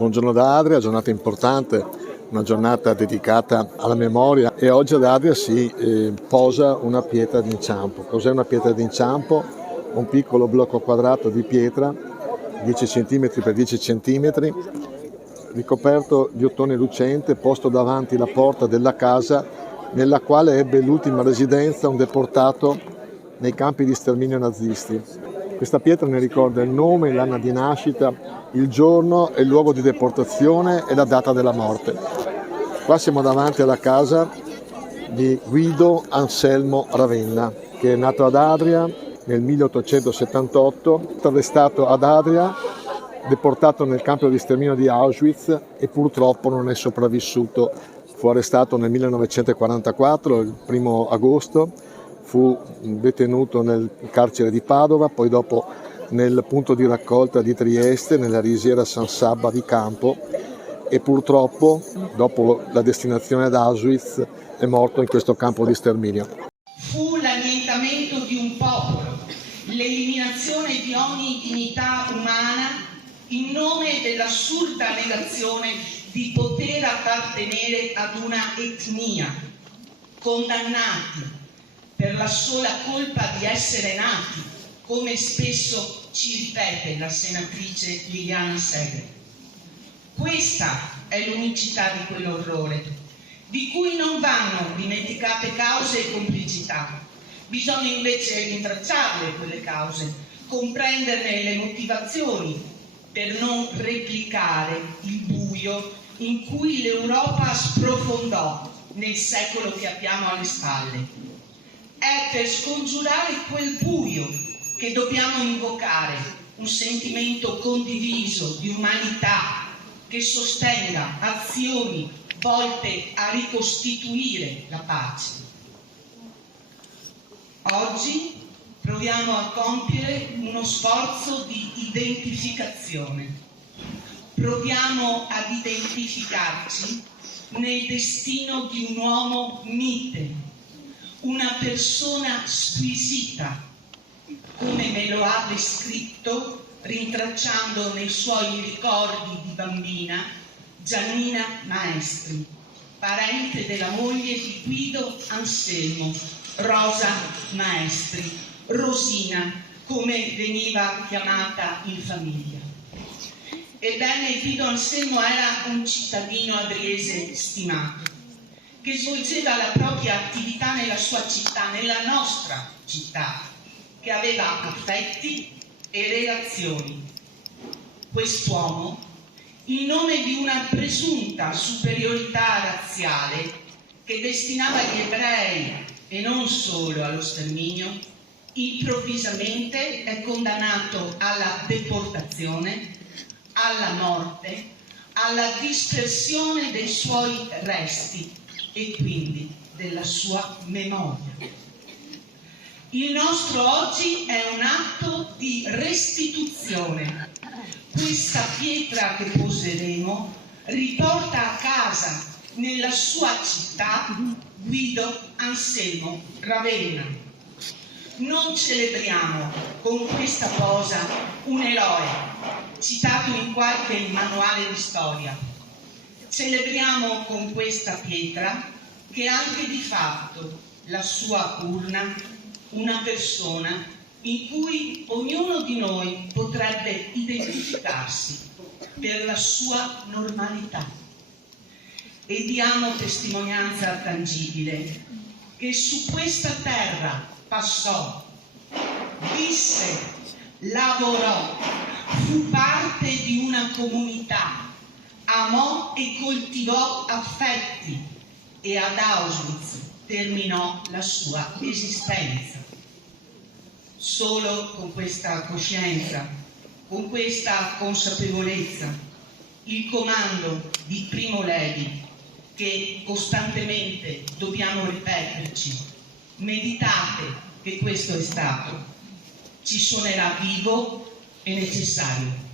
Buongiorno da Adria, giornata importante, una giornata dedicata alla memoria e oggi ad Adria si posa una pietra d'inciampo. Cos'è una pietra d'inciampo? Un piccolo blocco quadrato di pietra, 10 cm x 10 cm, ricoperto di ottone lucente, posto davanti la porta della casa nella quale ebbe l'ultima residenza un deportato nei campi di sterminio nazisti. Questa pietra ne ricorda il nome, l'anno di nascita, il giorno e il luogo di deportazione e la data della morte. Qua siamo davanti alla casa di Guido Anselmo Ravenna, che è nato ad Adria nel 1878, arrestato ad Adria, deportato nel campo di sterminio di Auschwitz e purtroppo non è sopravvissuto. Fu arrestato nel 1944, il 1° agosto, fu detenuto nel carcere di Padova, poi dopo nel punto di raccolta di Trieste, nella risiera San Sabba di Campo, e purtroppo, dopo la destinazione ad Auschwitz, è morto in questo campo di sterminio. Fu l'annientamento di un popolo, l'eliminazione di ogni dignità umana in nome dell'assurda negazione di poter appartenere ad una etnia, condannati per la sola colpa di essere nati, come spesso ci ripete la senatrice Liliana Segre. Questa è l'unicità di quell'orrore, di cui non vanno dimenticate cause e complicità. Bisogna invece rintracciarle quelle cause, comprenderne le motivazioni, per non replicare il buio in cui l'Europa sprofondò nel secolo che abbiamo alle spalle. È per scongiurare quel buio che dobbiamo invocare un sentimento condiviso di umanità che sostenga azioni volte a ricostituire la pace. Oggi proviamo a compiere uno sforzo di identificazione. Proviamo ad identificarci nel destino di un uomo mite, una persona squisita, come me lo ha descritto, rintracciando nei suoi ricordi di bambina, Giannina Maestri, parente della moglie di Guido Anselmo, Rosa Maestri, Rosina, come veniva chiamata in famiglia. Ebbene, Guido Anselmo era un cittadino adriese stimato, che svolgeva la propria attività nella sua città, nella nostra città, che aveva affetti e relazioni. Quest'uomo, in nome di una presunta superiorità razziale che destinava gli ebrei, e non solo, allo sterminio, improvvisamente è condannato alla deportazione, alla morte, alla dispersione dei suoi resti e quindi della sua memoria. Il nostro oggi è un atto di restituzione. Questa pietra che poseremo riporta a casa, nella sua città, Guido Anselmo Ravenna. Non celebriamo con questa posa un eroe, citato in qualche manuale di storia. Celebriamo con questa pietra, che è anche di fatto la sua urna, una persona in cui ognuno di noi potrebbe identificarsi per la sua normalità. E diamo testimonianza tangibile che su questa terra passò, visse, lavorò, fu parte di una comunità, amò e coltivò affetti e ad Auschwitz terminò la sua esistenza. Solo con questa coscienza, con questa consapevolezza, il comando di Primo Levi, che costantemente dobbiamo ripeterci: meditate che questo è stato, ci suonerà vivo e necessario.